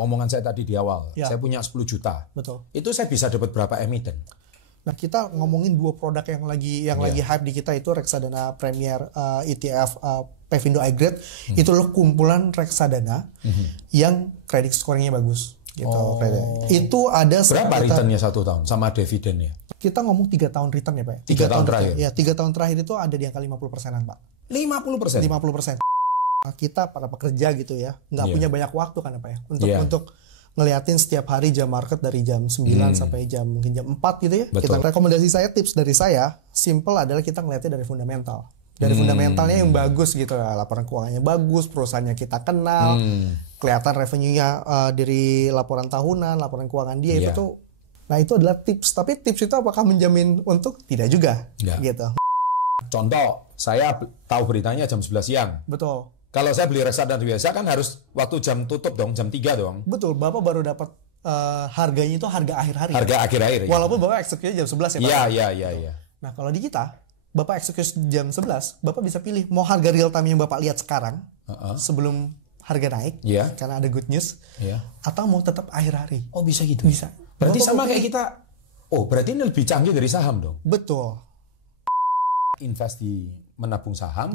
omongan saya tadi di awal, Ya. saya punya 10 juta. Betul. Itu saya bisa dapat berapa emiten? Nah, kita ngomongin 2 produk yang lagi hype di kita itu reksadana Premier ETF Pevindo iGrade. Itu loh kumpulan reksadana yang credit scoringnya bagus gitu. Itu ada Berapa returnnya 1 tahun sama dividennya? Kita ngomong 3 tahun return ya Pak. 3 tahun terakhir? Ya, 3 tahun terakhir itu ada di angka 50%-an Pak. 50%? 50%. Kita para pekerja gitu ya, nggak punya banyak waktu kan Pak ya, untuk ngeliatin setiap hari jam market dari jam 9 sampai mungkin jam 4 gitu ya. Betul. Kita rekomendasi saya, tips dari saya, simple adalah kita ngeliatnya dari fundamental. Dari fundamentalnya yang bagus gitu, laporan keuangannya bagus, perusahaannya kita kenal, kelihatan revenue-nya dari laporan tahunan, laporan keuangan dia itu tuh. Nah, itu adalah tips. Tapi tips itu apakah menjamin untuk? Tidak juga. Gitu. Contoh, saya tahu beritanya jam 11 siang. Betul. Kalau saya beli reksadana biasa kan harus waktu jam tutup dong, jam 3 dong. Betul, Bapak baru dapat harganya itu harga akhir hari. Harga akhir-akhir. Walaupun Bapak eksekusinya jam 11 ya Pak. Iya. Nah, kalau di kita, Bapak eksekusi jam 11, Bapak bisa pilih mau harga real time yang Bapak lihat sekarang sebelum harga naik karena ada good news atau mau tetap akhir hari. Oh, bisa gitu. Bisa. Berarti Bapak sama kayak kita. Oh, berarti ini lebih canggih dari saham dong. Betul. Invest di menabung saham.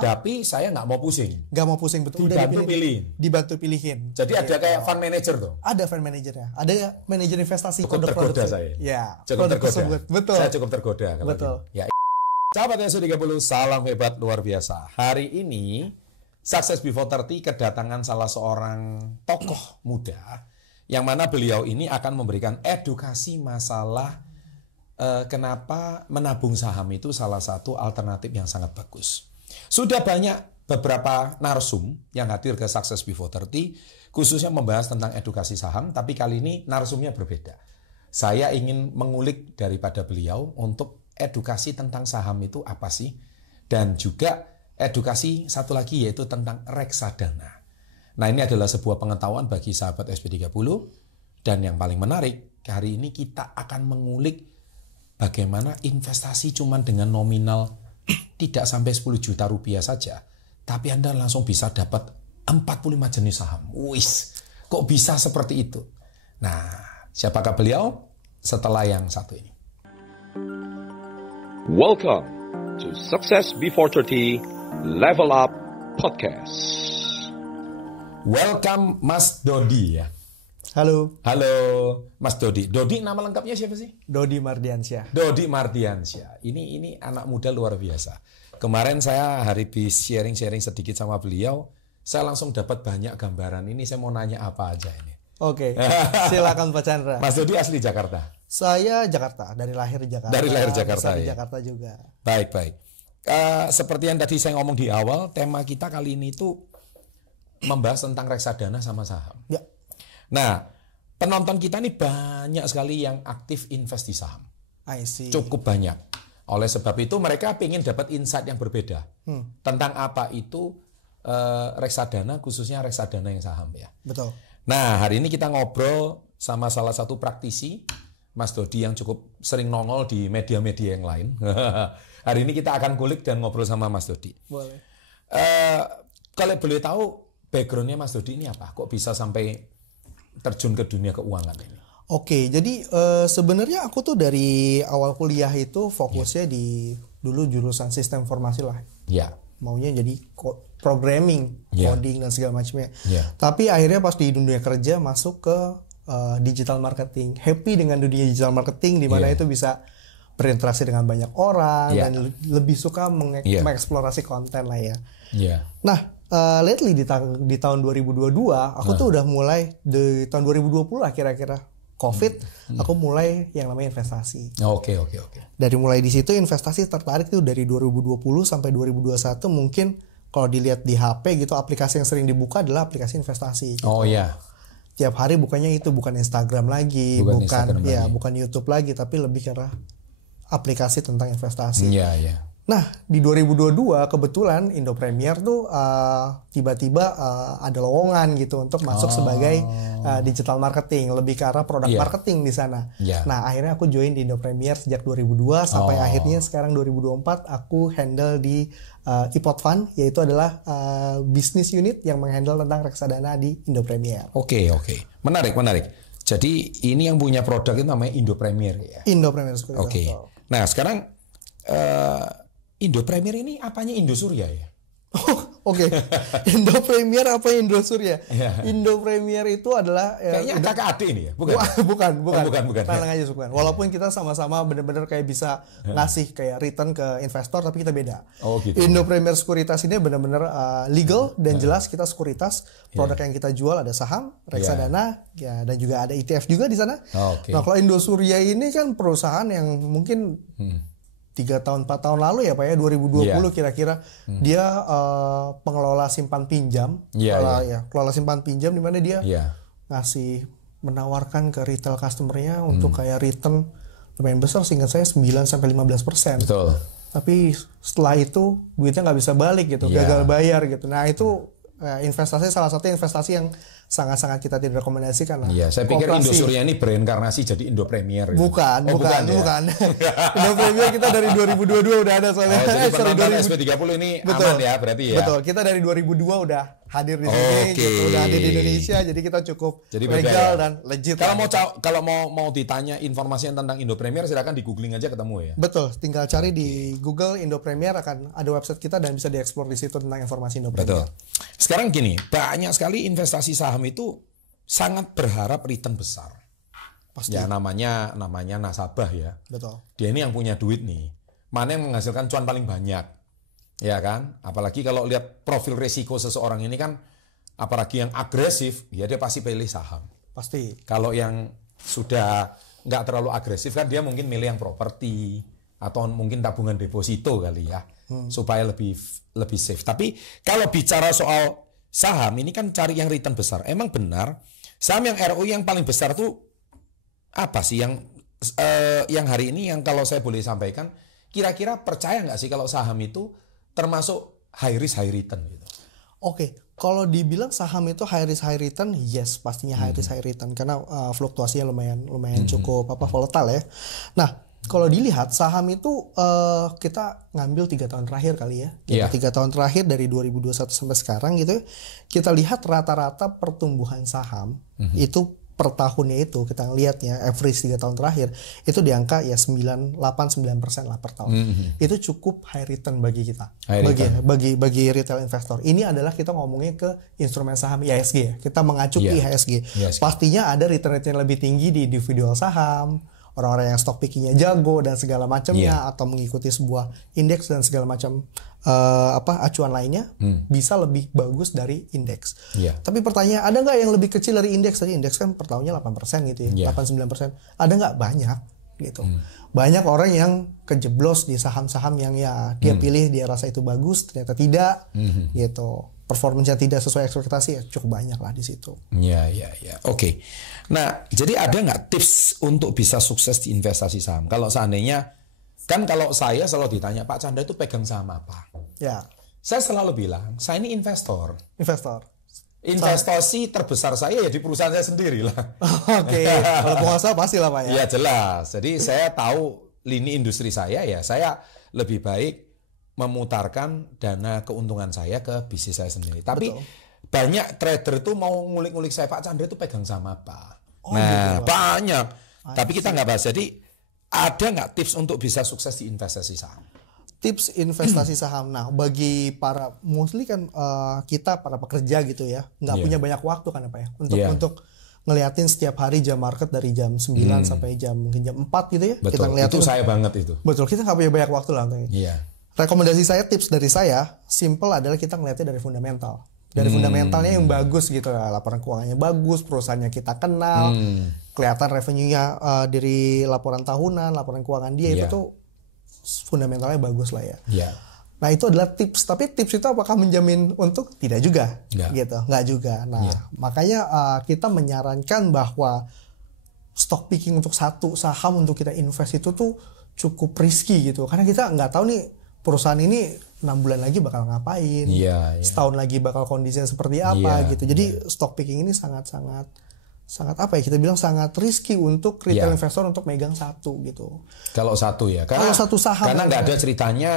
Tapi saya nggak mau pusing. Nggak mau pusing, betul. Dibantu pilihin. Jadi ada kayak fund manager dong. Ada fund managernya. Ada manajer investasi. Cukup tergoda saya. Ya. Cukup tergoda. Betul. Saya cukup tergoda. Betul. Ya. Sahabat SU30, salam hebat luar biasa. Hari ini Success Before 30 kedatangan salah seorang tokoh muda yang mana beliau ini akan memberikan edukasi masalah kenapa menabung saham itu salah satu alternatif yang sangat bagus. Sudah banyak beberapa narsum yang hadir ke Success Before 30 khususnya membahas tentang edukasi saham, tapi kali ini narsumnya berbeda. Saya ingin mengulik daripada beliau untuk edukasi tentang saham itu apa sih, dan juga edukasi satu lagi yaitu tentang reksadana. Nah, ini adalah sebuah pengetahuan bagi sahabat SP30, dan yang paling menarik, hari ini kita akan mengulik bagaimana investasi cuma dengan nominal tidak sampai 10 juta rupiah saja, tapi Anda langsung bisa dapat 45 jenis saham. Wis, kok bisa seperti itu? Nah, siapakah beliau? Setelah yang satu ini. Welcome to Success Before 30 Level Up Podcast. Welcome Mas Dodi ya. Halo Mas Dodi. Dodi nama lengkapnya siapa sih? Dodi Mardiansyah. Dodi Mardiansyah. Ini anak muda luar biasa. Kemarin saya habis sharing sedikit sama beliau, saya langsung dapat banyak gambaran. Ini saya mau nanya apa aja ini. Oke, silakan Pak Chandra. Mas Dodi asli Jakarta? Saya Jakarta, dari lahir Jakarta. Dari lahir Jakarta ya. ya. Jakarta juga. Baik. Seperti yang tadi saya ngomong di awal, tema kita kali ini itu membahas tentang reksadana sama saham. Ya. Nah, penonton kita nih banyak sekali yang aktif invest di saham. I see. Cukup banyak. Oleh sebab itu mereka ingin dapat insight yang berbeda tentang apa itu reksadana, khususnya reksadana yang saham ya. Betul. Nah, hari ini kita ngobrol sama salah satu praktisi, Mas Dodi, yang cukup sering nongol di media-media yang lain. Hari ini kita akan kulik dan ngobrol sama Mas Dodi. Boleh. Kalau boleh tahu backgroundnya Mas Dodi ini apa? Kok bisa sampai terjun ke dunia keuangan ini? Oke, jadi sebenarnya aku tuh dari awal kuliah itu fokusnya di dulu jurusan sistem informasi lah. Ya. Maunya jadi programming, coding dan segala macamnya. Tapi akhirnya pas di dunia kerja masuk ke digital marketing. Happy dengan dunia digital marketing di mana itu bisa berinteraksi dengan banyak orang dan lebih suka mengeksplorasi konten lah ya. Nah, lately di tahun 2022 aku tuh udah mulai di tahun 2020 lah kira-kira COVID, aku mulai yang namanya investasi. Oke. Dari mulai di situ investasi tertarik tuh dari 2020 sampai 2021 mungkin kalau dilihat di HP gitu aplikasi yang sering dibuka adalah aplikasi investasi. Gitu. Oh iya. Tiap hari bukannya itu bukan Instagram lagi, bukan YouTube lagi, tapi lebih karena aplikasi tentang investasi. Iya. Nah, di 2022 kebetulan Indo Premier tuh tiba-tiba ada lowongan gitu untuk masuk sebagai digital marketing, lebih ke arah produk marketing di sana. Nah, akhirnya aku join di Indo Premier sejak 2002 sampai akhirnya sekarang 2024 aku handle di iPod Fund, yaitu adalah bisnis unit yang menghandle tentang reksadana di Indo Premier. Oke. Menarik. Jadi ini yang punya produk itu namanya Indo Premier ya. Indo Premier. Oke. Nah, sekarang Indo Premier ini apanya Indosuria ya? Oke. Indo Premier apa Indo Surya? Indo Premier itu adalah kayaknya kakak adik ini ya? Bukan. Bukan. Tenang aja bukan. Walaupun kita sama-sama benar-benar kayak bisa ngasih kayak return ke investor, tapi kita beda. Oh, gitu. Indo Premier Sekuritas ini benar-benar legal dan jelas kita sekuritas. Produk yang kita jual ada saham, reksadana, ya, dan juga ada ETF juga di sana. Nah, kalau Indo Surya ini kan perusahaan yang mungkin 3 tahun 4 tahun lalu ya Pak ya, 2020 kira-kira dia pengelola simpan pinjam, kelola simpan pinjam di mana dia ngasih menawarkan ke retail customer-nya untuk kayak return lumayan besar, seingat saya 9-15%. Betul. Tapi setelah itu duitnya nggak bisa balik gitu, gagal bayar gitu. Nah itu investasi salah satu investasi yang sangat-sangat kita tidak rekomendasikan lah. Iya, saya pikir Indosuria ini berinkarnasi jadi Indo Premier. Gitu. Bukan. Indo Premier kita dari 2022 udah ada soalnya. Jadi penonton SP30 ini aman ya berarti ya. Betul, kita dari 2002 udah hadir di sini, gitu, udah hadir di Indonesia, jadi kita cukup legal dan legit. Kalau mau ditanya informasi tentang Indo Premier, silakan di googling aja ketemu ya. Betul, tinggal cari di Google Indo Premier, akan ada website kita dan bisa dieksplor di situ tentang informasi Indo Premier. Betul. Sekarang gini, banyak sekali investasi saham itu sangat berharap return besar. Pasti. Ya namanya nasabah ya. Betul. Dia ini yang punya duit nih. Mana yang menghasilkan cuan paling banyak? Ya kan? Apalagi kalau lihat profil risiko seseorang ini kan, apalagi yang agresif, ya dia pasti pilih saham. Pasti. Kalau yang sudah nggak terlalu agresif kan dia mungkin milih yang properti atau mungkin tabungan deposito kali ya, supaya lebih safe. Tapi kalau bicara soal saham ini kan cari yang return besar. Emang benar saham yang ROI yang paling besar tuh apa sih yang hari ini yang kalau saya boleh sampaikan, kira-kira percaya nggak sih kalau saham itu termasuk high risk high return gitu? Oke, kalau dibilang saham itu high risk high return, yes pastinya high risk high return karena fluktuasinya lumayan cukup volatile ya. Nah, kalau dilihat saham itu kita ngambil 3 tahun terakhir kali ya. 3 tahun terakhir dari 2021 sampai sekarang gitu. Kita lihat rata-rata pertumbuhan saham itu per tahunnya itu kita ngelihatnya average 3 tahun terakhir itu di angka ya 9-9% lah per tahun. Itu cukup high return bagi kita. Bagi retail investor. Ini adalah kita ngomongnya ke instrumen saham IHSG ya. Kita mengacu ke IHSG. Pastinya ada return yang lebih tinggi di individual saham, orang-orang yang stock pickingnya jago dan segala macamnya, atau mengikuti sebuah indeks dan segala macam acuan lainnya bisa lebih bagus dari indeks. Tapi pertanyaan, ada nggak yang lebih kecil dari indeks? Tadi indeks kan per tahunnya 8% gitu ya, 8-9%. Ada nggak? Banyak gitu. Banyak orang yang kejeblos di saham-saham yang ya dia pilih, dia rasa itu bagus, ternyata tidak gitu. Performanya tidak sesuai ekspektasi, ya cukup banyak lah di situ. Ya. Oke. Nah, jadi ada nggak tips untuk bisa sukses di investasi saham? Kalau seandainya, kan kalau saya selalu ditanya, Pak Chandra itu pegang saham apa? Ya. Saya selalu bilang, saya ini investor. Investasi terbesar saya ya di perusahaan saya sendiri lah. Oke. Kalau pengusaha pasti lah Pak ya. Ya jelas. Jadi saya tahu lini industri saya ya, saya lebih baik memutarkan dana keuntungan saya ke bisnis saya sendiri. Tapi banyak trader itu mau ngulik-ngulik saya, Pak Chandra itu pegang saham apa? Nah, banyak. Tapi kita nggak bahas. Jadi ada nggak tips untuk bisa sukses di investasi saham? Tips investasi saham. Nah, bagi para mostly kan kita para pekerja gitu ya, nggak punya banyak waktu kan Pak ya untuk ngeliatin setiap hari jam market dari jam 9 sampai mungkin jam 4 gitu ya. Betul. Kita ngeliatin, itu saya banget itu. Betul, kita nggak punya banyak waktu lah untuk ini. Rekomendasi saya, tips dari saya, simple adalah kita ngeliatnya dari fundamental. Dari fundamentalnya yang bagus gitu lah, laporan keuangannya bagus, perusahaannya kita kenal, kelihatan revenue-nya dari laporan tahunan, laporan keuangan dia itu tuh fundamentalnya bagus lah ya. Nah itu adalah tips, tapi tips itu apakah menjamin untuk? Tidak juga, gitu, nggak juga. Nah makanya kita menyarankan bahwa stock picking untuk satu saham untuk kita invest itu tuh cukup risky gitu, karena kita nggak tahu nih perusahaan ini 6 bulan lagi bakal ngapain, setahun lagi bakal kondisinya seperti apa gitu. Jadi stock picking ini sangat apa ya, kita bilang sangat risky untuk retail investor untuk megang satu gitu. Kalau satu ya, karena satu saham, karena nggak ada ceritanya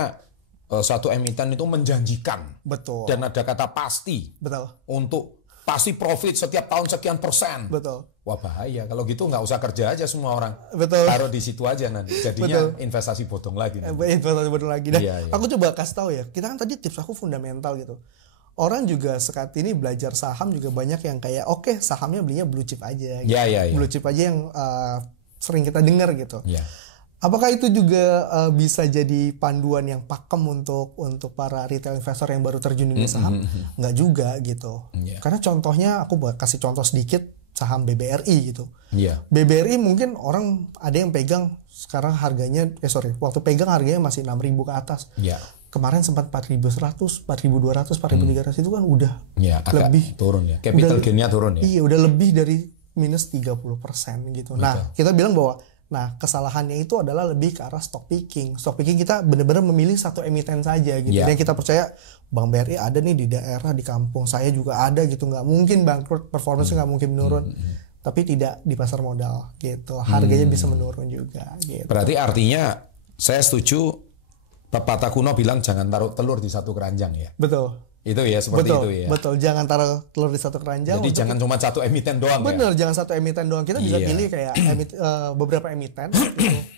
satu emiten itu menjanjikan, betul, dan ada kata pasti, betul, untuk pasti profit setiap tahun sekian %. Betul. Wah bahaya, kalau gitu nggak usah kerja aja semua orang. Betul. Taruh di situ aja nanti. Jadinya investasi bodong lagi. Investasi bodong lagi. Nah, aku coba kasih tahu ya. Kita kan tadi tips aku fundamental gitu. Orang juga saat ini belajar saham juga banyak yang kayak oke, sahamnya belinya blue chip aja. Gitu. Blue chip aja yang sering kita dengar gitu. Apakah itu juga bisa jadi panduan yang pakem untuk para retail investor yang baru terjun di saham? Nggak juga gitu. Karena contohnya aku kasih contoh sedikit saham BBRI gitu. BBRI mungkin orang ada yang pegang sekarang harganya waktu pegang harganya masih 6.000 ke atas. Kemarin sempat 4.100, 4.200, 4.300 itu kan udah lebih turun ya. Capital gain-nya turun ya. Iya, udah lebih dari minus 30% gitu. Nah, kita bilang bahwa kesalahannya itu adalah lebih ke arah stock picking. Stock picking kita benar-benar memilih satu emiten saja gitu. Dan kita percaya Bank BRI ada nih di daerah, di kampung saya juga ada gitu. Nggak mungkin bangkrut, performance nggak mungkin menurun. Tapi tidak di pasar modal gitu. Harganya bisa menurun juga gitu. Berarti artinya saya setuju pepatah kuno bilang jangan taruh telur di satu keranjang ya. Betul. Itu ya, seperti itu ya. Betul, jangan taruh telur di satu keranjang. Jadi jangan cuma satu emiten doang. Bener, jangan satu emiten doang. Kita bisa pilih kayak beberapa emiten gitu,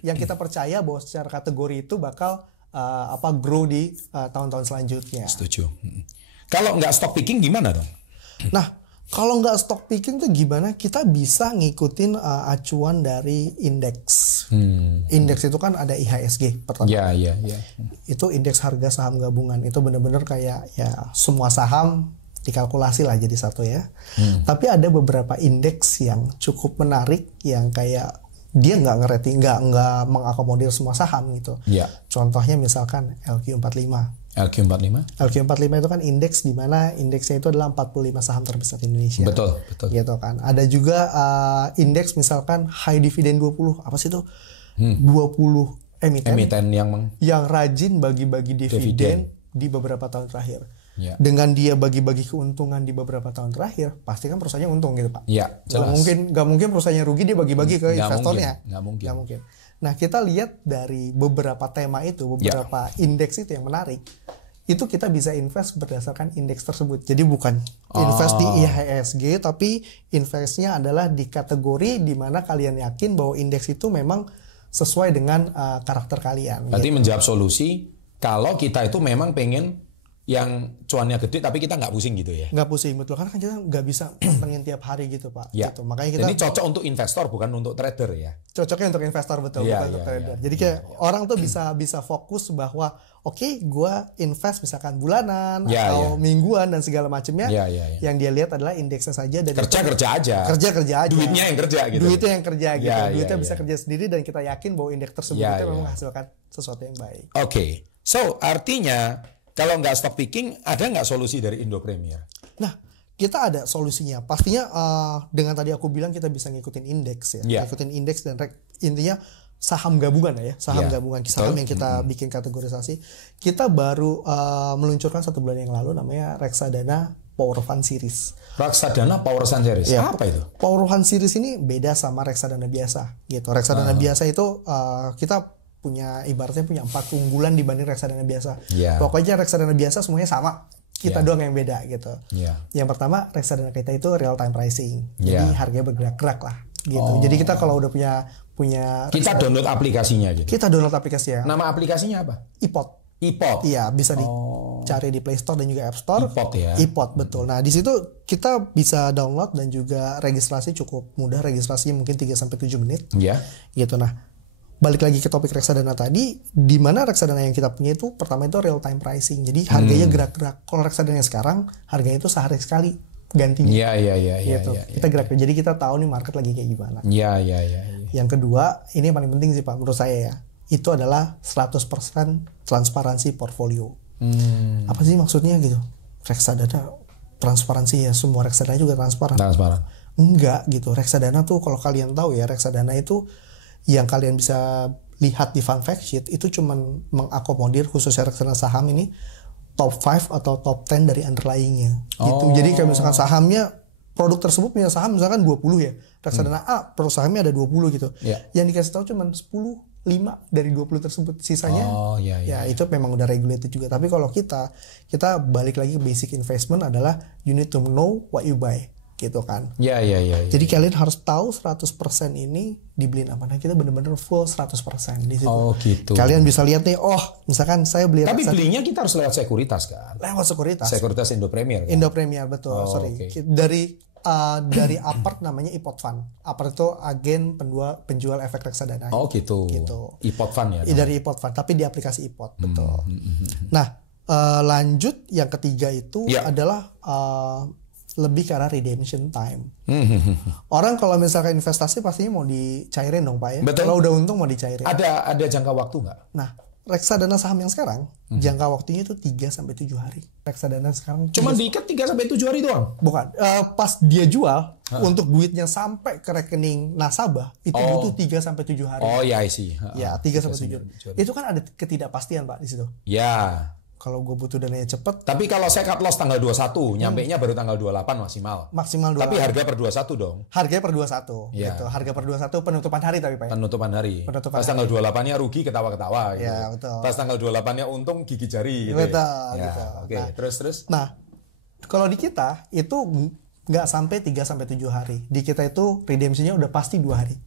yang kita percaya bahwa secara kategori itu bakal grow di tahun-tahun selanjutnya. Setuju. Kalau nggak stock picking gimana dong? Nah, kalau nggak stock picking tuh gimana? Kita bisa ngikutin acuan dari indeks. Indeks itu kan ada IHSG pertama. Iya. Itu indeks harga saham gabungan. Itu benar-benar kayak ya semua saham dikalkulasi lah jadi satu ya. Tapi ada beberapa indeks yang cukup menarik yang kayak dia nggak ngerating, nggak mengakomodir semua saham gitu. Contohnya misalkan LQ45. LQ45 itu kan indeks di mana indeksnya itu adalah 45 saham terbesar di Indonesia. Betul. Gitu kan. Ada juga indeks misalkan High Dividend 20. Apa sih itu? 20 emiten yang rajin bagi-bagi dividen di beberapa tahun terakhir. Dengan dia bagi-bagi keuntungan di beberapa tahun terakhir, pasti kan perusahaannya untung gitu Pak. Jelas. Nggak mungkin perusahaannya rugi dia bagi-bagi ke investornya. Nggak mungkin. Nah, kita lihat dari beberapa tema itu, beberapa indeks itu yang menarik, itu kita bisa invest berdasarkan indeks tersebut. Jadi bukan invest di IHSG, tapi investnya adalah di kategori di mana kalian yakin bahwa indeks itu memang sesuai dengan karakter kalian. Berarti menjawab solusi kalau kita itu memang pengen yang cuannya gede tapi kita nggak pusing gitu ya? Nggak pusing, betul. Karena kan kita nggak bisa pantengin tiap hari gitu Pak. Gitu. Makanya kita. Ini cocok untuk investor bukan untuk trader ya? Cocoknya untuk investor betul, bukan untuk trader. Jadi kayak orang tuh bisa fokus bahwa gue invest misalkan bulanan atau mingguan dan segala macamnya. Yang dia lihat adalah indeksnya saja dan kerja aja. Duitnya yang kerja gitu. Duitnya bisa kerja sendiri dan kita yakin bahwa indeks tersebut itu memang menghasilkan sesuatu yang baik. Oke. So artinya kalau nggak stock picking, ada nggak solusi dari Indo Premier? Nah, kita ada solusinya. Pastinya dengan tadi aku bilang kita bisa ngikutin indeks ya. Ngikutin indeks dan intinya saham gabungan ya. Saham gabungan. Saham yang kita bikin kategorisasi. Kita baru meluncurkan 1 bulan yang lalu namanya Reksadana Power Fund Series. Reksadana Power Fund Series? Apa itu? Power Fund Series ini beda sama reksadana biasa gitu. Reksadana biasa itu kita ibaratnya punya 4 keunggulan dibanding reksadana biasa. Pokoknya reksadana biasa semuanya sama. Kita doang yang beda gitu. Yang pertama, reksadana kita itu real time pricing. Jadi harganya bergerak-gerak lah gitu. Jadi kita kalau udah punya kita download aplikasinya gitu. Kita download aplikasinya. Nama aplikasinya apa? iPod. Iya, bisa dicari di Play Store dan juga App Store. iPod, betul. Nah, di situ kita bisa download dan juga registrasi cukup mudah. Registrasinya mungkin 3-7 menit. Gitu. Nah, balik lagi ke topik reksadana tadi, di mana reksadana yang kita punya itu pertama itu real time pricing. Jadi harganya gerak-gerak. Kalau reksadana sekarang harganya itu sehari sekali gantinya. Gitu. Kita gerak. Jadi kita tahu nih market lagi kayak gimana. Yang kedua, ini yang paling penting sih Pak menurut saya ya. Itu adalah 100% transparansi portfolio. Apa sih maksudnya gitu? Reksadana transparansi ya, semua reksadana juga transparan. Enggak gitu. Reksadana tuh kalau kalian tahu ya, reksadana itu yang kalian bisa lihat di fund fact sheet itu cuman mengakomodir khususnya reksadana saham ini top 5 atau top 10 dari underlyingnya gitu. Jadi kalau misalkan sahamnya produk tersebut punya saham misalkan 20 ya, reksadana A produk sahamnya ada 20 gitu. Yang dikasih tahu cuman 5 dari 20 tersebut, sisanya ya itu memang udah regulated juga. Tapi kalau kita balik lagi ke basic investment adalah you need to know what you buy gitu kan. Jadi kalian harus tahu 100% ini dibeliin apa. Nah, kita benar-benar full 100% di situ. Gitu. Kalian bisa lihat nih, misalkan saya beli Tapi belinya kita harus lewat sekuritas kan? Lewat sekuritas. Sekuritas Indo Premier. Kan? Indo Premier betul, dari Apart namanya IPOT Fund. Apart itu agen penjual efek reksadana. Gitu. IPOT Fund ya. Dari IPOT Fund, tapi di aplikasi IPOT, betul. Nah, lanjut yang ketiga itu adalah lebih ke arah redemption time. Orang kalau misalkan investasi pastinya mau dicairin dong Pak ya. Betul. Kalau udah untung mau dicairin. Ada jangka waktu nggak? Nah, reksadana saham yang sekarang jangka waktunya itu 3-7 hari. Reksadana sekarang cuma diikat 3-7 hari doang? Bukan. Pas dia jual untuk duitnya sampai ke rekening nasabah itu butuh 3-7 hari. Iya sih. Ya, 3-7 hari. Itu kan ada ketidakpastian Pak di situ. Ya. Kalau gue butuh dananya cepet. Tapi kalau saya cut loss tanggal 21, nyampe-nya baru tanggal 28 maksimal. Maksimal 28. Tapi harga per 21 dong. Harganya per 21. Gitu. Harga per 21 penutupan hari tapi Pak. Penutupan hari. Pas tanggal 28-nya rugi ketawa-ketawa gitu. Ya, betul. Pas tanggal 28-nya untung gigi jari gitu. Betul, ya. gitu. Oke, terus. Nah, kalau di kita itu nggak sampai 3-7 hari. Di kita itu redemption-nya udah pasti 2 hari.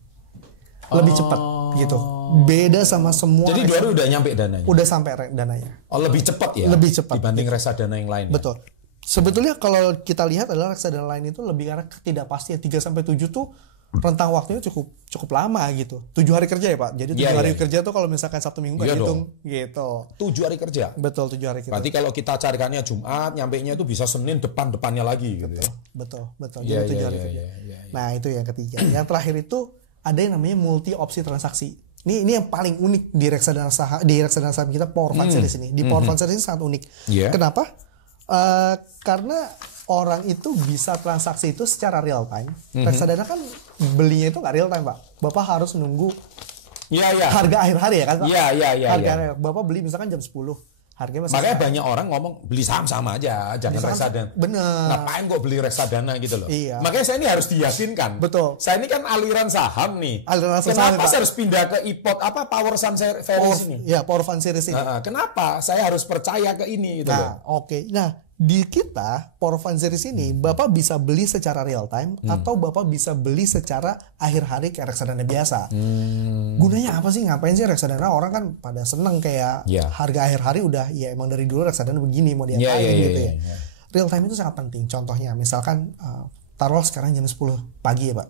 Lebih cepat gitu. Beda sama semua. Jadi 2 hari udah nyampe dananya. Udah sampai dananya. Lebih cepat ya. Lebih cepat dibanding reksadana yang lain. Betul. Sebetulnya kalau kita lihat adalah reksadana lain itu lebih karena ketidakpastian. 3-7 tuh rentang waktunya cukup lama gitu. 7 hari kerja ya Pak. Jadi 7 hari kerja tuh kalau misalkan Sabtu Minggu hitung gitu. 7 hari kerja. Betul, 7 hari kerja. Berarti kalau kita carikannya Jumat, nyampenya itu bisa Senin depannya lagi gitu ya. Betul. Jadi 7 hari kerja. Nah, itu yang ketiga. Yang terakhir itu ada yang namanya multi opsi transaksi. Ini yang paling unik di reksadana saham kita Power Fund Series ini. Di Power Fund Series ini sangat unik. Kenapa? Karena orang itu bisa transaksi itu secara real time. Reksadana kan belinya itu nggak real time Pak. Bapak harus nunggu harga akhir hari ya kan Pak? Harga Bapak beli misalkan jam 10. Makanya banyak orang ngomong beli saham sama aja, jangan reksadana. Bener. Ngapain kok beli reksadana gitu loh. Iya. Makanya saya ini harus diyakinkan. Betul. Saya ini kan aliran saham nih. Kenapa saya harus pindah ke IPOT Power Fund Series ini? Ya, Power Fund Series ini. Kenapa saya harus percaya ke ini gitu loh. Oke. Nah, di kita Power Fund Series ini Bapak bisa beli secara real time atau Bapak bisa beli secara akhir hari kayak reksadana biasa. Gunanya apa sih? Ngapain sih reksadana? Orang kan pada seneng kayak harga akhir hari udah ya emang dari dulu reksadana begini mau diapain gitu ya. Real time itu sangat penting. Contohnya misalkan taruh sekarang jam 10 pagi ya Pak.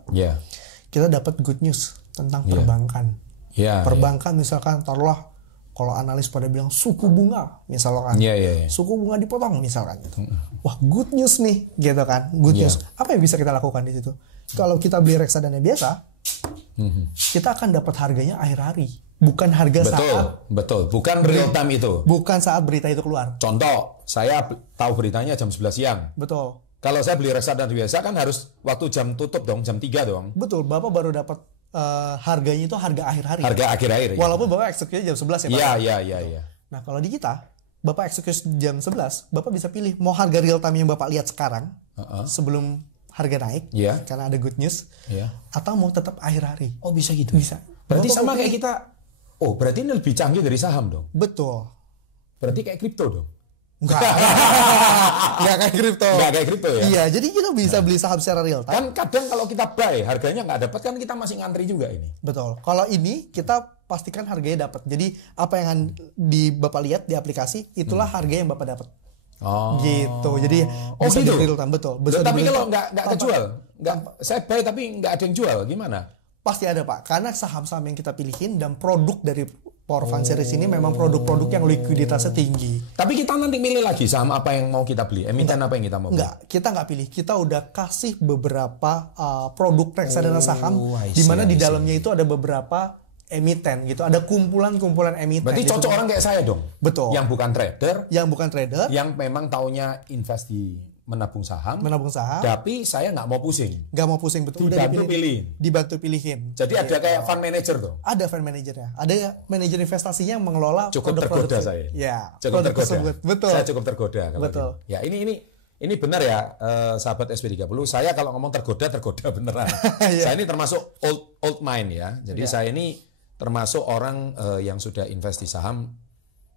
Kita dapat good news tentang perbankan. Perbankan misalkan taruhlah kalau analis pada bilang suku bunga misalkan, suku bunga dipotong misalkan gitu. Wah good news nih gitu kan, good news. Apa yang bisa kita lakukan di situ? Kalau kita beli reksadana biasa, kita akan dapat harganya akhir hari, bukan harga saat. Betul, bukan real time itu. Bukan saat berita itu keluar. Contoh, saya tahu beritanya jam 11 siang. Betul. Kalau saya beli reksadana biasa kan harus waktu jam tutup dong, jam 3 dong. Betul, Bapak baru dapat harganya itu harga akhir hari. Harga akhir hari. Walaupun Bapak eksekusinya jam 11 ya Pak. Iya. Nah, kalau di kita, Bapak eksekusi jam 11, Bapak bisa pilih mau harga real time yang Bapak lihat sekarang sebelum harga naik karena ada good news atau mau tetap akhir hari. Oh, bisa gitu. Bisa. Berarti Bapak sama kayak kita. Oh, berarti ini lebih canggih dari saham dong. Betul. Berarti kayak kripto dong. Enggak kayak kripto. Enggak kayak kripto ya. Iya, jadi kita bisa beli saham secara real time. Kan kadang kalau kita buy harganya nggak dapat kan kita masih ngantri juga ini. Betul. Kalau ini kita pastikan harganya dapat. Jadi apa yang Bapak lihat di aplikasi itulah harga yang Bapak dapat. Gitu. Jadi bisa gitu. di real time betul. Tapi kalau nggak kejual, saya buy tapi nggak ada yang jual, gimana? Pasti ada Pak. Karena saham-saham yang kita pilihin dan produk dari Power Fund Series ini memang produk-produk yang likuiditasnya tinggi. Tapi kita nanti milih lagi saham apa yang mau kita beli, emiten apa yang kita mau beli? Enggak, kita nggak pilih. Kita udah kasih beberapa produk reksadana saham di mana di dalamnya itu ada beberapa emiten gitu. Ada kumpulan-kumpulan emiten. Berarti cocok orang kayak saya dong? Betul. Yang bukan trader. Yang bukan trader. Yang memang taunya invest di menabung saham. Tapi saya nggak mau pusing. Nggak mau pusing, betul. Dibantu pilihin. Jadi ada kayak fund manager tuh. Ada fund managernya. Ada manajer investasinya yang mengelola cukup tergoda saya. Ya. Cukup tergoda. Tersebut. Betul. Saya cukup tergoda. Betul. Ya ini benar ya, sahabat SP30. Saya kalau ngomong tergoda beneran. Saya ini termasuk old mind ya. Jadi saya ini termasuk orang yang sudah invest di saham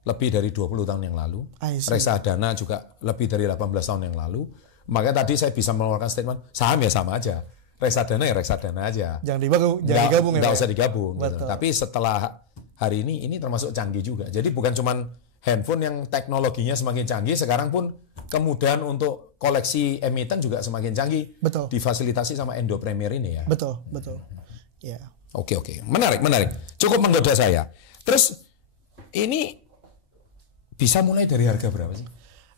lebih dari 20 tahun yang lalu. Reksadana juga lebih dari 18 tahun yang lalu. Makanya tadi saya bisa mengeluarkan statement, saham ya sama aja. Reksadana ya reksadana aja. Jangan digabung ya. Nggak usah digabung. Gitu. Tapi setelah hari ini termasuk canggih juga. Jadi bukan cuman handphone yang teknologinya semakin canggih, sekarang pun kemudahan untuk koleksi emiten juga semakin canggih. Betul. Difasilitasi sama Indo Premier ini ya. Betul. Ya. Oke. Menarik. Cukup menggoda saya. Terus ini bisa mulai dari harga berapa sih?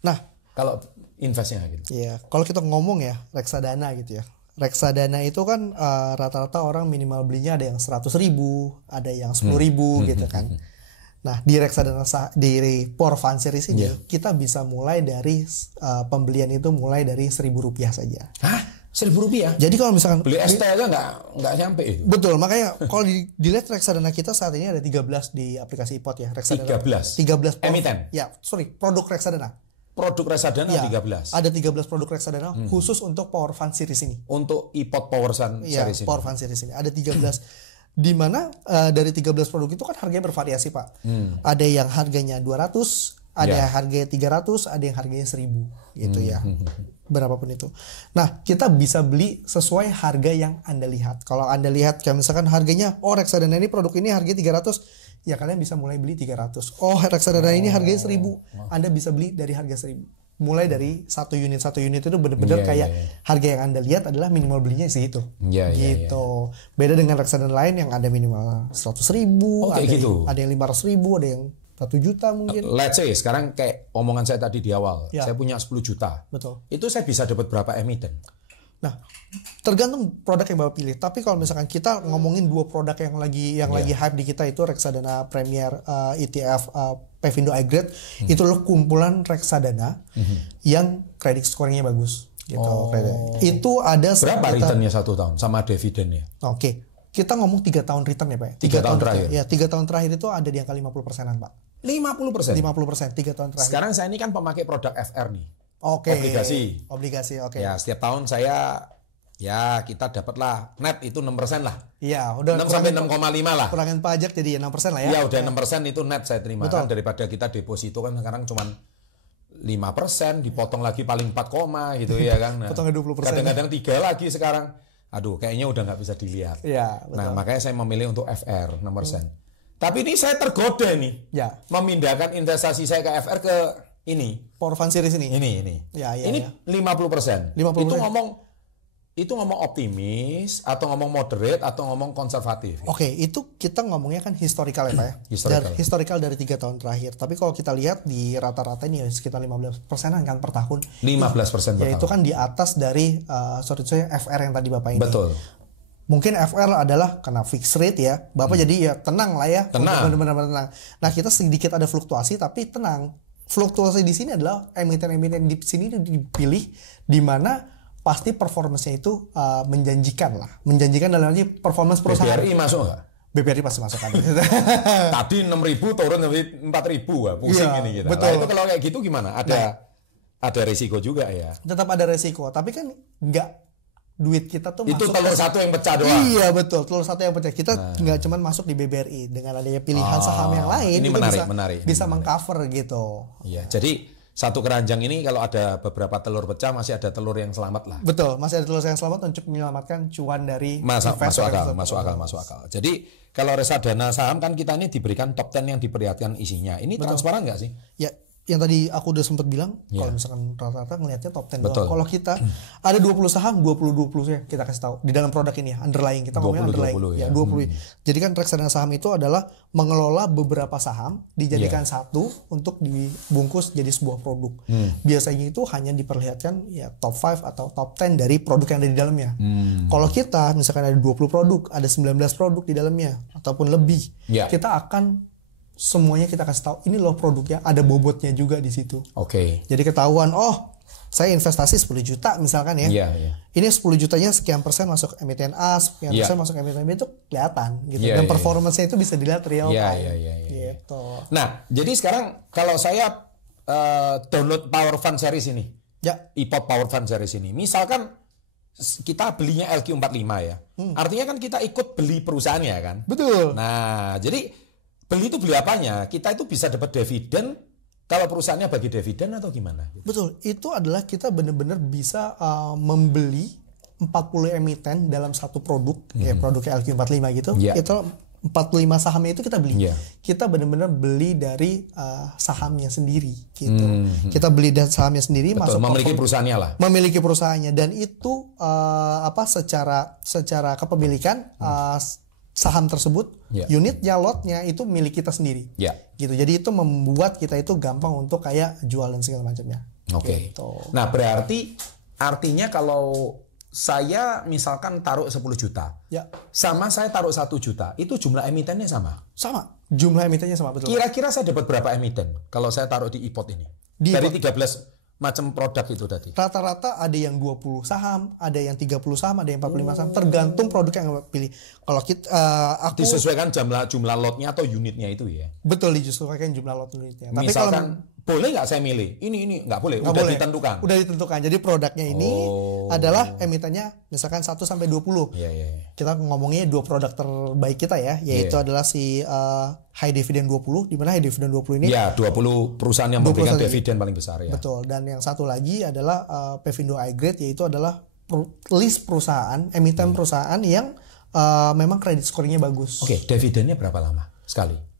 Nah, kalau investnya gitu. Iya, kalau kita ngomong ya reksadana gitu ya. Reksadana itu kan rata-rata orang minimal belinya ada yang 100.000, ada yang 10.000 gitu kan. Nah, di reksadana di Power Fund Series ini kita bisa mulai dari pembelian itu mulai dari Rp1.000 saja. Hah? Rp1.000? Jadi kalau misalkan beli ST aja nggak nyampe itu. Betul, makanya kalau dilihat reksadana kita saat ini ada 13 di aplikasi iPod ya. Reksadana 13 emiten. Ya, produk reksadana. Produk reksadana ya, 13. Ada 13 produk reksadana khusus untuk Power Fund Series ini. Untuk iPod Power Fund Series ini. Power Fund Series ini ada 13. Di mana dari 13 produk itu kan harganya bervariasi, Pak. Ada yang harganya 200, ada yang harganya 300, ada yang harganya 1.000 gitu ya. Berapapun itu. Nah, kita bisa beli sesuai harga yang Anda lihat. Kalau Anda lihat kayak misalkan harganya, reksadana ini produk ini harganya 300, ya kalian bisa mulai beli 300. Reksadana ini harganya 1.000, Anda bisa beli dari harga 1.000. Mulai dari satu unit itu benar-benar harga yang Anda lihat adalah minimal belinya segitu. Gitu. Beda dengan reksadana lain yang ada minimal 100.000, ada yang 500.000, ada yang 1 juta mungkin. Let's say sekarang kayak omongan saya tadi di awal, saya punya 10 juta. Betul. Itu saya bisa dapat berapa emiten? Nah, tergantung produk yang Bapak pilih. Tapi kalau misalkan kita ngomongin 2 produk yang lagi hype di kita itu reksadana Premier ETF Pevindo iGrade, itu loh kumpulan reksadana yang credit scoring-nya bagus gitu. Itu ada berapa returnnya 1 tahun sama dividennya? Oke. Kita ngomong 3 tahun return ya Pak. 3 tahun terakhir. Ya, 3 tahun terakhir itu ada di angka 50%-an Pak. 50%? 50%, 3 tahun terakhir. Sekarang saya ini kan pemakai produk FR nih. Oke. Obligasi, oke. Ya, setiap tahun saya kita dapatlah net itu 6% lah. Iya, udah 6 sampai 6,5 lah. Kurangan pajak jadi 6% lah ya. Iya, udah 6% itu net saya terima. Kan daripada kita deposito kan sekarang cuman 5%, dipotong lagi paling 4, gitu ya kan. Nah, potongnya 20%. Kadang-kadang 3 lagi sekarang. Aduh, kayaknya udah nggak bisa dilihat. Iya, betul. Nah, makanya saya memilih untuk FR 6%. Tapi ini saya tergoda nih. Ya. Memindahkan investasi saya ke FR ke ini. Power Fund Series ini. Ini. Ya, ini 50%. 50%. Itu ngomong optimis atau ngomong moderate atau ngomong konservatif. Oke, itu kita ngomongnya kan historical ya Pak ya. Historical dari 3 tahun terakhir. Tapi kalau kita lihat di rata-rata ini sekitar 15%-an kan per tahun. 15% per tahun. Ya itu kan di atas dari FR yang tadi Bapak ini. Betul. Mungkin FR adalah karena fixed rate ya. Bapak jadi ya tenang lah ya. Tenang. Benar-benar tenang. Nah, kita sedikit ada fluktuasi tapi tenang. Fluktuasi di sini adalah emiten-emiten di sini dipilih di mana pasti performance-nya itu menjanjikan lah. Menjanjikan dalam arti performance perusahaan. BBRI masuk nggak? BBRI pasti masuk kan. Tadi 6.000 turun jadi 4.000 pusing ini kita. Betul. Nah, itu kalau kayak gitu gimana? Ada risiko juga ya. Tetap ada risiko, tapi kan nggak duit kita tuh itu masuk. Telur satu yang pecah doang. Iya betul, telur satu yang pecah. Kita nggak cuman masuk di BBRI dengan adanya pilihan saham yang lain. Ini itu menarik. Bisa mengcover gitu. Iya, jadi satu keranjang ini kalau ada beberapa telur pecah masih ada telur yang selamat lah. Betul, masih ada telur yang selamat untuk menyelamatkan cuan dari masuk akal. Jadi kalau reksadana saham kan kita ini diberikan top 10 yang diperlihatkan isinya. Ini transparan nggak sih? Ya, yang tadi aku udah sempat bilang kalau misalkan rata-rata ngelihatnya top 10 doang. Kalau kita ada 20 saham, 20 ya kita kasih tahu di dalam produk ini ya, underlying kita ngomongnya underlying. 20. Jadi kan reksadana saham itu adalah mengelola beberapa saham dijadikan satu untuk dibungkus jadi sebuah produk. Biasanya itu hanya diperlihatkan ya top 5 atau top 10 dari produk yang ada di dalamnya. Kalau kita misalkan ada 20 produk, ada 19 produk di dalamnya ataupun lebih, kita akan semuanya kita kasih tahu ini loh produknya, ada bobotnya juga di situ. Oke. Jadi ketahuan saya investasi 10 juta misalkan ya. Ini 10 jutanya sekian persen masuk emiten A, sekian persen masuk emiten B, itu kelihatan gitu. Dan performance-nya itu bisa dilihat real time. Gitu. Nah, jadi sekarang kalau saya download Power Fund Series ini, iPod Power Fund Series ini, misalkan kita belinya LQ45 ya. Artinya kan kita ikut beli perusahaannya kan. Betul. Nah, jadi beli itu beli apanya? Kita itu bisa dapat dividen kalau perusahaannya bagi dividen atau gimana? Betul. Itu adalah kita benar-benar bisa membeli 40 emiten dalam satu produk, ya produknya LQ45 gitu. Itu 45 sahamnya itu kita beli. Kita benar-benar beli dari sahamnya sendiri gitu. Kita beli dari sahamnya sendiri. Betul, masuk memiliki perusahaannya lah. Memiliki perusahaannya, dan itu secara kepemilikan saham tersebut, unitnya, lotnya itu milik kita sendiri. Gitu. Jadi itu membuat kita itu gampang untuk kayak jual dan segala macamnya. Gitu. Nah, berarti artinya kalau saya misalkan taruh 10 juta, sama saya taruh 1 juta, itu jumlah emitennya sama? Sama, jumlah emitennya sama, betul. Kira-kira saya dapat berapa emiten kalau saya taruh di iPod ini? Dari 13 macam produk itu tadi? Rata-rata ada yang 20 saham, ada yang 30 saham, ada yang 45 saham, tergantung produk yang pilih. Kalau kita, disesuaikan jumlah lotnya atau unitnya itu ya? Betul, disesuaikan jumlah lot unitnya. Tapi misalkan, boleh nggak saya milih? Ini nggak boleh, udah ditentukan. Udah ditentukan. Jadi produknya ini adalah emitennya misalkan 1 sampai 20. Kita ngomongnya 2 produk terbaik kita ya, yaitu adalah si High Dividend 20, di mana High Dividend 20 ini 20 perusahaan yang memberikan dividen paling besar ya. Betul. Dan yang satu lagi adalah Pevindo iGrade, yaitu adalah list perusahaan, emiten perusahaan yang memang kredit scoringnya bagus. Dividennya berapa lama sekali?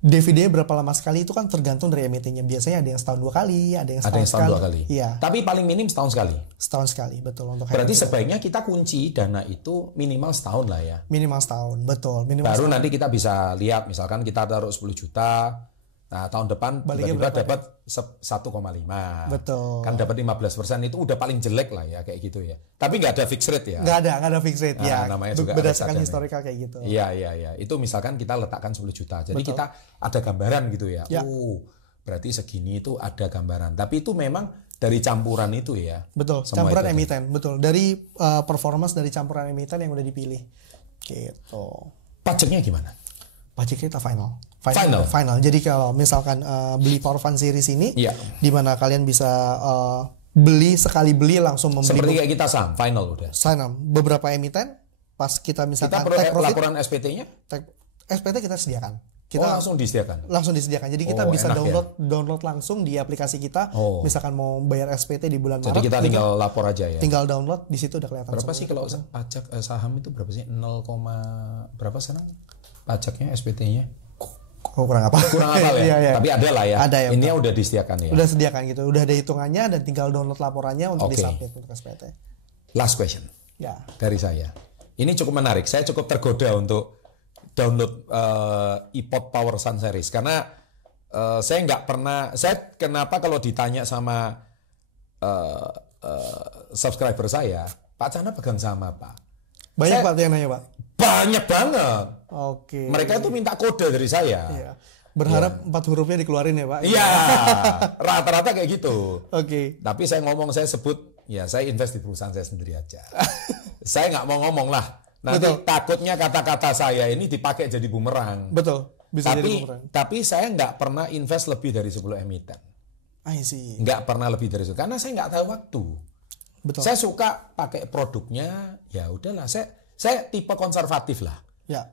Dividennya berapa lama sekali itu kan tergantung dari emitennya. Biasanya ada yang setahun 2 kali, ada yang setahun sekali. 2 kali. Iya. Tapi paling minim setahun sekali. Setahun sekali, betul. Untuk berarti sebaiknya kita kunci dana itu minimal setahun lah ya. Minimal setahun, betul. Baru setahun. Nanti kita bisa lihat, misalkan kita taruh 10 juta, nah tahun depan tiba-tiba dapat 1,5. Betul. Kan dapat 15%, itu udah paling jelek lah ya kayak gitu ya. Tapi nggak ada fixed rate ya. Nggak ada fixed rate ya. Namanya juga berdasarkan historical kayak gitu. Iya. Itu misalkan kita letakkan 10 juta. Jadi kita ada gambaran gitu ya. Berarti segini itu ada gambaran. Tapi itu memang dari campuran itu ya. Betul. Campuran emiten. Betul. Dari performance dari campuran emiten yang udah dipilih. Gitu. Pajaknya gimana? Pajaknya kita final. Jadi kalau misalkan beli Power Fund Series ini, di mana kalian bisa beli sekali beli langsung membeli. Seperti kayak kita saham, final udah. Saham beberapa emiten, pas kita misalkan kita perlu laporan SPT-nya? SPT kita sediakan. Langsung disediakan. Langsung disediakan. Jadi kita bisa download langsung di aplikasi kita. Misalkan mau bayar SPT di bulan Maret. Jadi kita tinggal lapor aja ya. Tinggal download, di situ udah kelihatan. Berapa sih kalau pajak saham itu berapa sih? 0, berapa sekarang pajaknya SPT-nya? Kurang apa? Kurang apa ya? Tapi ada lah ya. Ada ya. Ini udah disediakan ya. Udah sediakan gitu. Udah ada hitungannya dan tinggal download laporannya untuk disubmit untuk SPT. Last question. Dari saya. Ini cukup menarik. Saya cukup tergoda untuk download iPod Power Fund Series karena saya nggak pernah. Kenapa kalau ditanya sama subscriber saya, Pak Chandra pegang saham apa? Banyak Pak yang nanya Pak. Banyak banget. Mereka itu minta kode dari saya. Berharap 4 hurufnya dikeluarin ya Pak. Iya. Rata-rata kayak gitu. Tapi saya sebut saya invest di perusahaan saya sendiri aja. Saya nggak mau ngomong lah. Nanti takutnya kata-kata saya ini dipakai jadi bumerang. Betul. Bisa jadi bumerang. Tapi saya nggak pernah invest lebih dari 10 emiten. I see. Nggak pernah lebih dari itu karena saya nggak tahu waktu. Betul. Saya suka pakai produknya, ya udahlah. Saya tipe konservatif lah.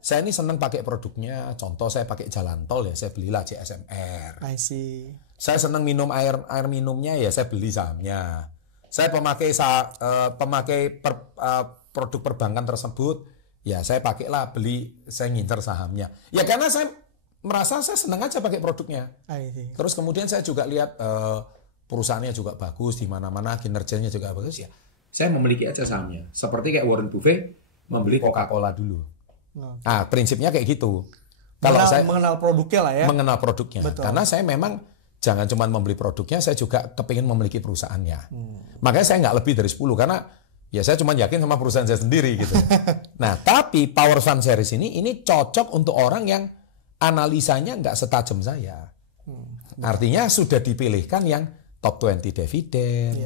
Saya ini senang pakai produknya. Contoh saya pakai jalan tol ya, saya belilah CSMR. I see. Saya senang minum air minumnya ya, saya beli sahamnya. Saya pemakai produk perbankan tersebut, ya saya pakailah saya ngincer sahamnya. Ya karena saya merasa saya senang aja pakai produknya. Terus kemudian saya juga lihat perusahaannya juga bagus, di mana-mana kinerjanya juga bagus ya. Saya memiliki aja sahamnya. Seperti kayak Warren Buffett membeli Coca-Cola dulu. Nah, prinsipnya kayak gitu. Kalau saya mengenal produknya lah ya. Mengenal produknya. Betul. Karena saya memang jangan cuma membeli produknya, saya juga kepingin memiliki perusahaannya. Makanya saya nggak lebih dari 10 karena ya saya cuma yakin sama perusahaan saya sendiri gitu. Nah, tapi Power Fund Series ini cocok untuk orang yang analisanya nggak setajam saya. Artinya sudah dipilihkan yang top 20 dividen,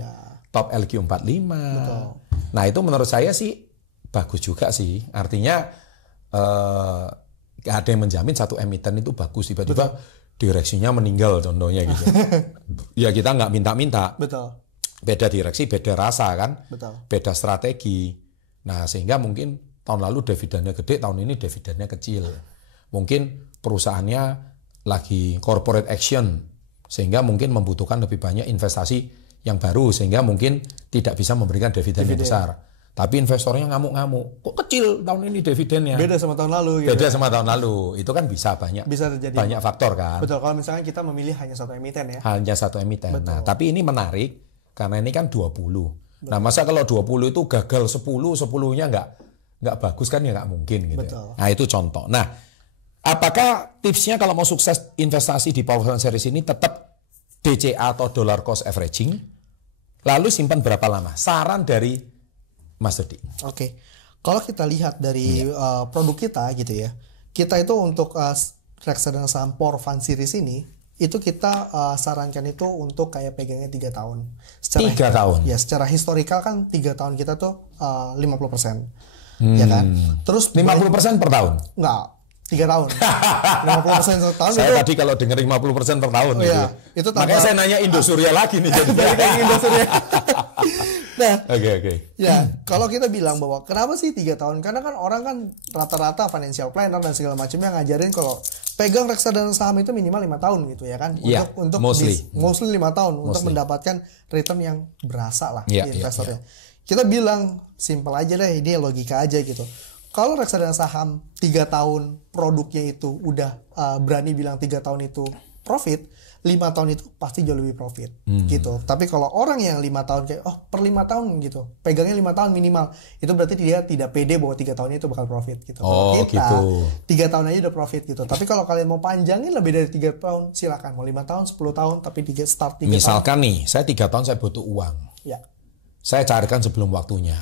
top LQ45. Betul. Nah itu menurut saya sih bagus juga sih. Artinya ada yang menjamin satu emiten itu bagus, tiba-tiba direksinya meninggal contohnya gitu. Ya kita nggak minta-minta. Betul. Beda direksi, beda rasa kan. Betul. Beda strategi. Nah sehingga mungkin tahun lalu dividennya gede, tahun ini dividennya kecil. Mungkin perusahaannya lagi corporate action, sehingga mungkin membutuhkan lebih banyak investasi yang baru, sehingga mungkin tidak bisa memberikan dividen yang besar. Tapi investornya ngamuk-ngamuk, kok kecil tahun ini dividennya? Beda sama tahun lalu. Gitu. Beda sama tahun lalu, itu kan bisa terjadi banyak faktor kan. Betul, kalau misalnya kita memilih hanya satu emiten ya. Hanya satu emiten. Betul. Nah tapi ini menarik, karena ini kan 20. Betul. Nah masa kalau 20 itu gagal 10-nya nggak bagus kan ya nggak mungkin gitu. Betul. Nah itu contoh. Nah apakah tipsnya kalau mau sukses investasi di Power Fund Series ini tetap DCA atau dollar cost averaging? Lalu simpan berapa lama? Saran dari Mas Dodi. Oke. Kalau kita lihat dari produk kita gitu ya. Kita itu untuk reksadana saham Power Fund Series ini itu kita sarankan itu untuk kayak pegangnya 3 tahun. 3 tahun? Ya, secara historikal kan 3 tahun kita tuh 50%. Ya kan? Terus 50% per tahun? Enggak, 3 tahun. 50% per tahun. Saya itu, tadi kalau dengar 50% per tahun gitu. Iya, itu makanya saya nanya Indosuria lagi nih. Jadi Indosuria. Nah, Oke. Ya, kalau kita bilang bahwa kenapa sih 3 tahun? Karena kan orang kan rata-rata financial planner dan segala macamnya ngajarin kalau pegang reksadana saham itu minimal 5 tahun gitu ya kan? Yeah, untuk mostly 5 tahun untuk mendapatkan return yang berasa lah di investornya. Kita bilang simple aja deh, ini logika aja gitu. Kalau reksadana saham 3 tahun produknya itu udah berani bilang 3 tahun itu profit, 5 tahun itu pasti jauh lebih profit gitu. Tapi kalau orang yang 5 tahun kayak per 5 tahun gitu, pegangnya 5 tahun minimal, itu berarti dia tidak pede bahwa 3 tahunnya itu bakal profit gitu. Kita gitu. 3 tahun aja udah profit gitu. Tapi kalau kalian mau panjangin lebih dari 3 tahun, silakan. Mau 5 tahun, 10 tahun, tapi start 3 tahun. Misalkan nih, saya 3 tahun saya butuh uang. Ya. Saya carikan sebelum waktunya.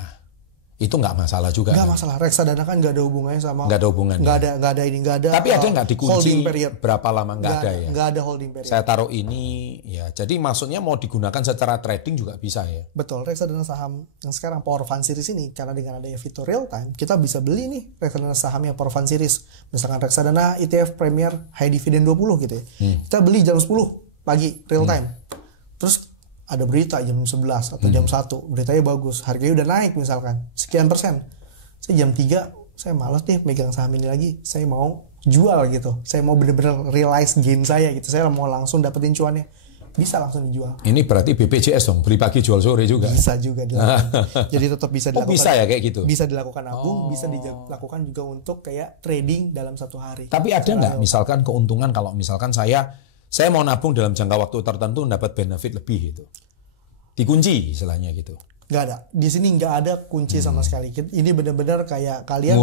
Itu nggak masalah juga. Nggak kan? masalah. Reksadana kan nggak ada hubungannya sama. Nggak ada hubungannya. Nggak ada. Tapi ada nggak dikunci holding period. Berapa lama nggak ada ya? Nggak ada holding period. Saya taruh ini ya. Jadi maksudnya mau digunakan secara trading juga bisa ya. Betul. Reksadana saham yang sekarang Power Fund Series ini karena dengan adanya fitur real time kita bisa beli nih reksadana saham yang Power Fund Series. Misalkan reksadana ETF Premier High Dividend 20 gitu ya. Kita beli jam 10 pagi real time. Terus ada berita jam 11 atau jam 1, beritanya bagus, harganya udah naik misalkan sekian persen. Saya jam 3, saya malas deh megang saham ini lagi, saya mau jual gitu. Saya mau bener-bener realize gain saya gitu. Saya mau langsung dapetin cuannya. Bisa langsung dijual. Ini berarti BPJS dong, beli pagi jual sore juga. Bisa juga dilakukan. Jadi tetap bisa dilakukan. Bisa ya kayak gitu? Bisa dilakukan nabung, bisa dilakukan juga untuk kayak trading dalam 1 hari. Tapi ada nggak misalkan keuntungan kalau misalkan saya mau nabung dalam jangka waktu tertentu dapat benefit lebih gitu? Dikunci istilahnya gitu. Nggak ada. Di sini nggak ada kunci sama sekali. Ini benar-benar kayak kalian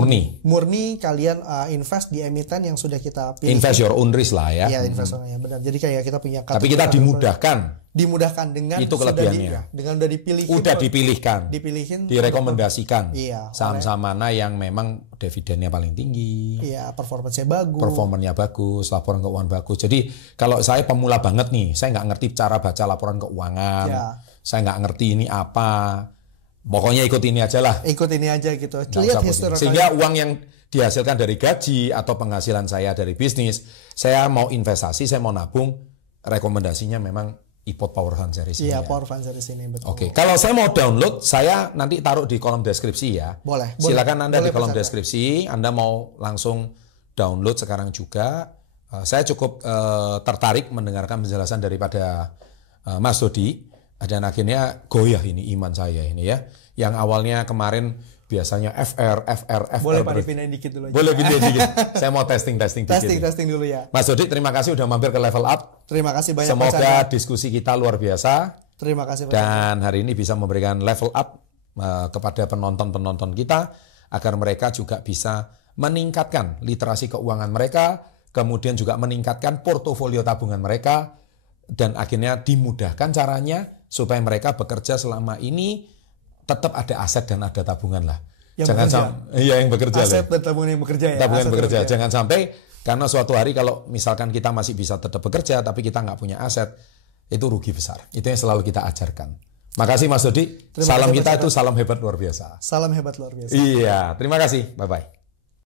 murni kalian invest di emiten yang sudah kita pilih. Invest your own risk lah ya. Iya, investornya benar. Jadi kayak kita punya. Tapi kita dimudahkan dengan itu kelebihannya. Dengan udah dipilihin, direkomendasikan. Iya, saham-saham mana yang memang dividennya paling tinggi. Iya, performanya bagus, laporan keuangan bagus. Jadi kalau saya pemula banget nih, saya nggak ngerti cara baca laporan keuangan. Ya. Saya nggak ngerti ini apa. Pokoknya ikut ini aja lah. Ikut ini aja gitu. Lihat historical. Sehingga uang yang dihasilkan dari gaji atau penghasilan saya dari bisnis, saya mau investasi, saya mau nabung, rekomendasinya memang iPod Power Fund Series ini. Iya, Power Fund Series ini betul. Oke, kalau saya mau download, saya nanti taruh di kolom deskripsi ya. Boleh. Silakan Anda di kolom deskripsi, Anda mau langsung download sekarang juga. Saya cukup tertarik mendengarkan penjelasan daripada Mas Dodi. Dan akhirnya goyah ini iman saya ini ya. Yang awalnya kemarin biasanya FR. Boleh Pak dipindahin dikit dulu aja. Boleh pindahin dikit. Saya mau testing dikit. Testing dulu ya. Mas Dodi, terima kasih udah mampir ke Level Up. Terima kasih banyak. Semoga diskusi kita luar biasa. Terima kasih banyak. Dan hari ini bisa memberikan level up kepada penonton-penonton kita agar mereka juga bisa meningkatkan literasi keuangan mereka, kemudian juga meningkatkan portofolio tabungan mereka, dan akhirnya dimudahkan caranya supaya mereka bekerja selama ini tetap ada aset dan ada tabungan lah. Yang bekerja. Aset dan tabungan yang bekerja ya. Tabungan bekerja. Jangan sampai karena suatu hari kalau misalkan kita masih bisa tetap bekerja tapi kita nggak punya aset, itu rugi besar. Itu yang selalu kita ajarkan. Makasih Mas Dodi. Salam kita itu salam hebat luar biasa. Salam hebat luar biasa. Iya, terima kasih. Bye-bye.